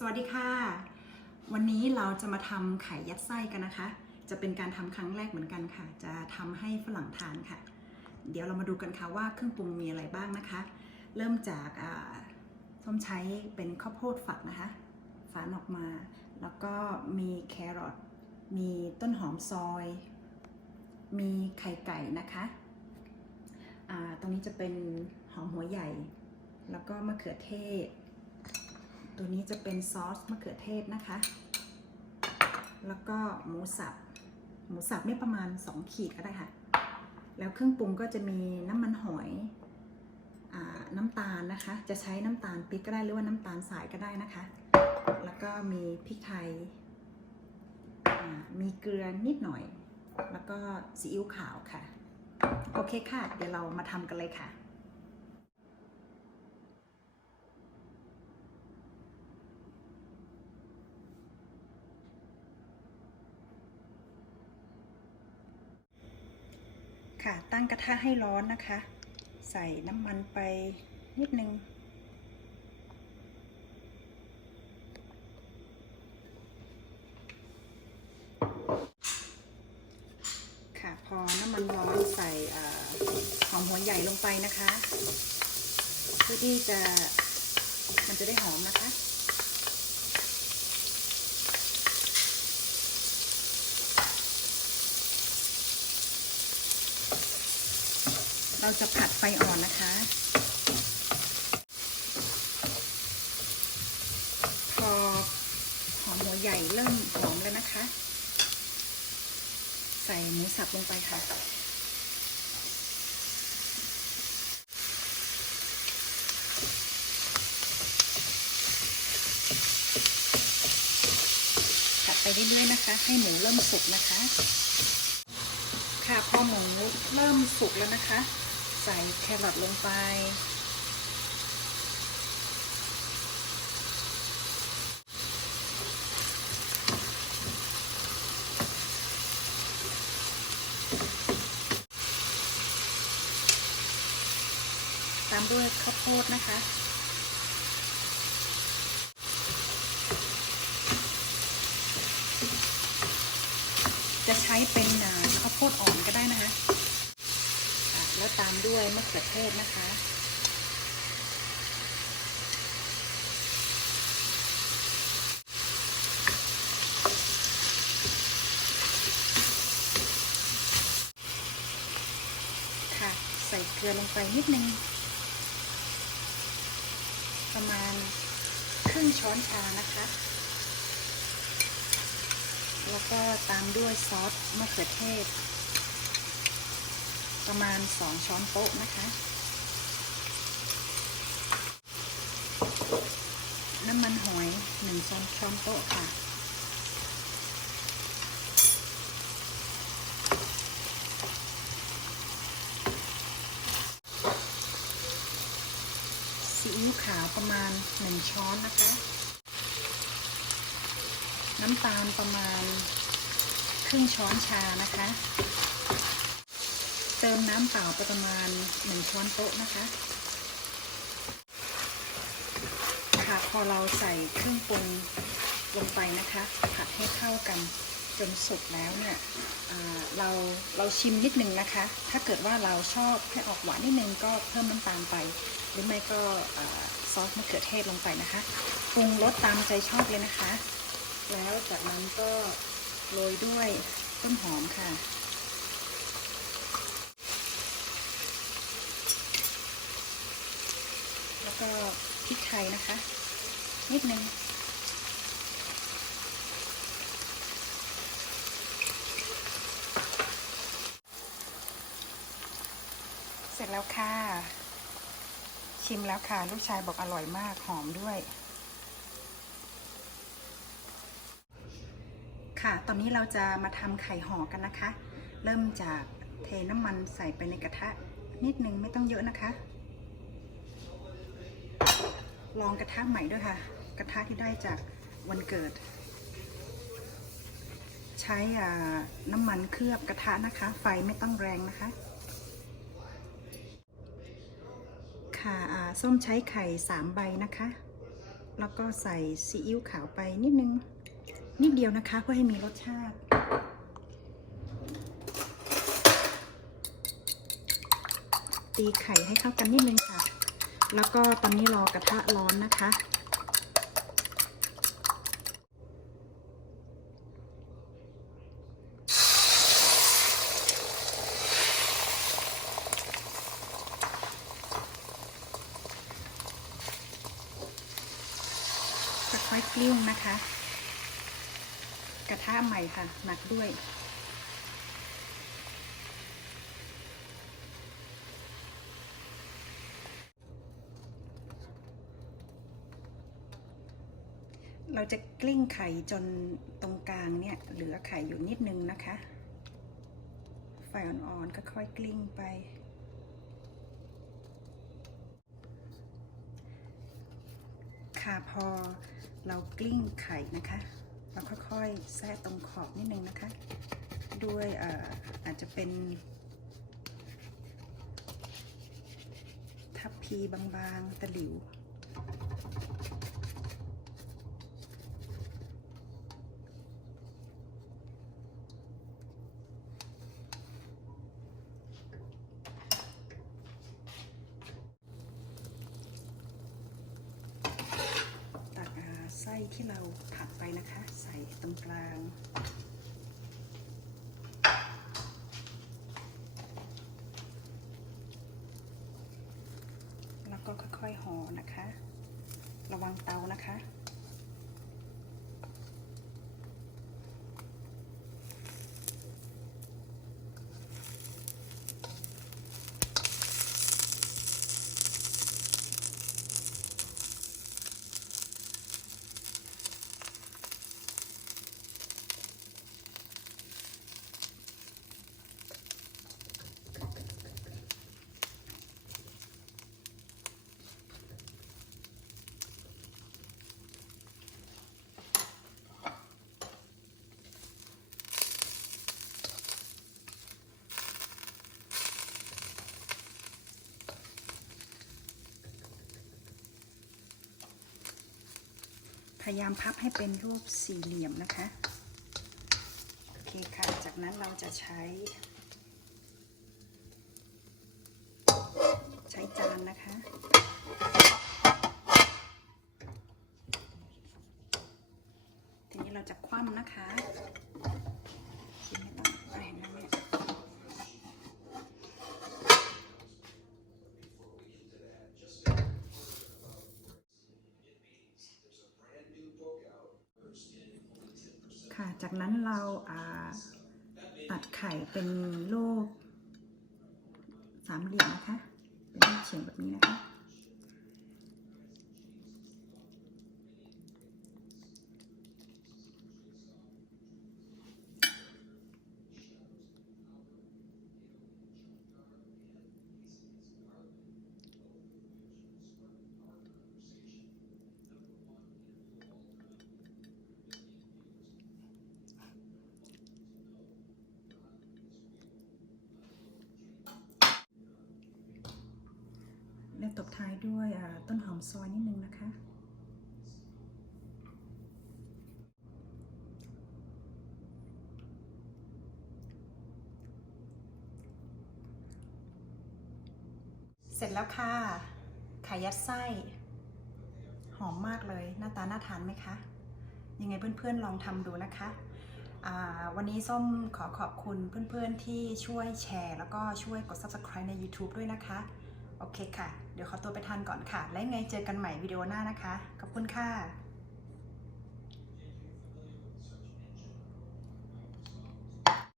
สวัสดีค่ะ วันนี้เราจะมาทำไข่ยัดไส้กันนะคะ จะเป็นการทำครั้งแรกเหมือนกันค่ะ จะทำให้ฝรั่งทานค่ะ เดี๋ยวเรามาดูกันค่ะว่าเครื่องปรุงมีอะไรบ้างนะคะ เริ่มจากส้มใช้เป็นข้าวโพดฝักนะคะ ฝานออกมา แล้วก็มีแครอทมีต้นหอมซอย มีไข่ไก่นะคะตรงนี้จะเป็นหอมหัวใหญ่ แล้วก็มะเขือเทศ ตัวนี้จะเป็นซอสมะเขือเทศนะคะ แล้วก็หมูสับ หมูสับเนี่ยประมาณ 2 ขีดก็ได้ค่ะ แล้วเครื่องปรุงก็จะมีน้ำมันหอยอน้ำตาลนะคะ จะใช้น้ำตาลปี๊บก็ได้หรือว่าน้ำตาลสายก็ได้นะคะ แล้วก็มีพริกไทย มีเกลือนิดหน่อย แล้วก็ซีอิ๊วขาวค่ะ โอเคค่ะ เดี๋ยวเรามาทำกันเลยค่ะ ค่ะ ตั้งกระทะให้ร้อนนะคะ ใส่น้ำมันไปนิดนึง ค่ะ พอน้ำมันร้อนใส่เอ่อหอมหัวใหญ่ลงไปนะคะ เพื่อที่จะมันจะได้หอมนะคะ เราจะผัดไฟอ่อนนะคะ พอหอมหัวใหญ่เริ่มหอมแล้วนะคะ ใส่หมูสับลงไปค่ะ ผัดไปเรื่อยๆนะคะ ให้หมูเริ่มสุกนะคะค่ะพอหมูเริ่มสุกแล้วนะคะ ใส่แครอทลงไป ตามด้วยข้าวโพดนะคะจะใช้เป็นอ่าข้าวโพดอ่อนก็ได้นะคะอะแล้วตา มด้วยมะเขือเทศนะคะ ค่ะ ใส่เกลือลงไปนิดนึง ประมาณครึ่งช้อนชานะคะ แล้วก็ตามด้วยซอสมะเขือเทศ ประมาณ 2 ช้อนโต๊ะนะคะ น้ำมันหอย 1 ช้อนช้อนโต๊ะค่ะ ซีอิ๊วขาวประมาณ 1 ช้อนนะคะ น้ำตาลประมาณครึ่งช้อนชานะคะ ติมน้ำเปล่าประมาณหนึ่งช้อนโต๊ะนะคะ ค่ะพอเราใส่เครื่องปรุงลงไปนะคะ ผัดให้เข้ากันจนสุกแล้วเนี่ยเราเราชิมนิดนึงนะคะ ถ้าเกิดว่าเราชอบให้ออกหวานนิดนึงก็เพิ่มน้ำตาลไป หรือไม่ก็ซอสมะเขือเทศลงไปนะคะปรุงรสตามใจชอบเลยนะคะ แล้วจากนั้นก็โรยด้วยต้นหอมค่ะ แล้วก็พริก ไทยนะคะ นิดนึงเสร็จแล้วค่ะ ชิมแล้วค่ะ ลูกชายบอกอร่อยมากหอมด้วย ค่ะ ตอนนี้เราจะมาทำไข่ห่อกันนะคะ เริ่มจากเทน้ำมันใส่ไปในกระทะนิดนึงไม่ต้องเยอะนะคะ ลองกระทะใหม่ด้วยค่ะ กระทะที่ได้จากวันเกิด ใช้น้ำมันเคลือบกระทะนะคะ ไฟไม่ต้องแรงนะคะ ค่ะส้มใช้ไข่สามใบนะคะ แล้วก็ใส่ซีอิ๊วขาวไปนิดนึง นิดเดียวนะคะเพื่อให้มีรสชาติตีไข่ให้เข้ากันนิดนึงค่ะ แล้วก็ตอนนี้รอกระทะร้อนนะคะ ค่อยๆกลิ้งนะคะ กระทะใหม่ค่ะ หนักด้วย เราจะ กลิ้งไข่จนตรงกลางเนี่ยเหลือไข่อยู่นิดนึงนะคะ ไฟอ่อนๆค่อยๆกลิ้งไป ค่ะพอเรากลิ้งไข่นะคะ เราค่อยๆแทะตรงขอบนิดนึงนะคะ ด้วยอออาจจะเป็น ทับพีบางๆตะหลิว ตักอ่าไส้ ที่เราผัดไปนะคะ ใส่ตรงกลาง แล้วก็ค่อยๆห่อนะคะ ระวังเตานะคะ พยายามพับให้เป็นรูปสี่เหลี่ยมนะคะ โอเคค่ะ จากนั้นเราจะใช้ ใช้จานนะคะทีนี้เราจะคว่ำนะคะไม่ต้องแรงนะเนี่ย ค่ะ จาก นั้นเราตัดไข่เป็นรูปสามเหลี่ยมนะคะ เป็นรูปเฉียงแบบนี้นะคะ ตบท้ายด้วยต้นหอมซอยนิดนึงนะคะ เสร็จแล้วค่ะ ไข่ยัดไส้ หอมมากเลย หน้าตาน่าทานไหมคะ ยังไงเพื่อนๆลองทำดูนะคะวันนี้ส้มขอขอบคุณเพื่อนๆที่ช่วยแชร์ แล้วก็ช่วยกด subscribe ใน YouTube ด้วยนะคะ โอเคค่ะ เดี๋ยวขอตัวไปทานก่อนค่ะ และไงเจอกันใหม่วิดีโอหน้านะคะ ขอบคุณค่ะ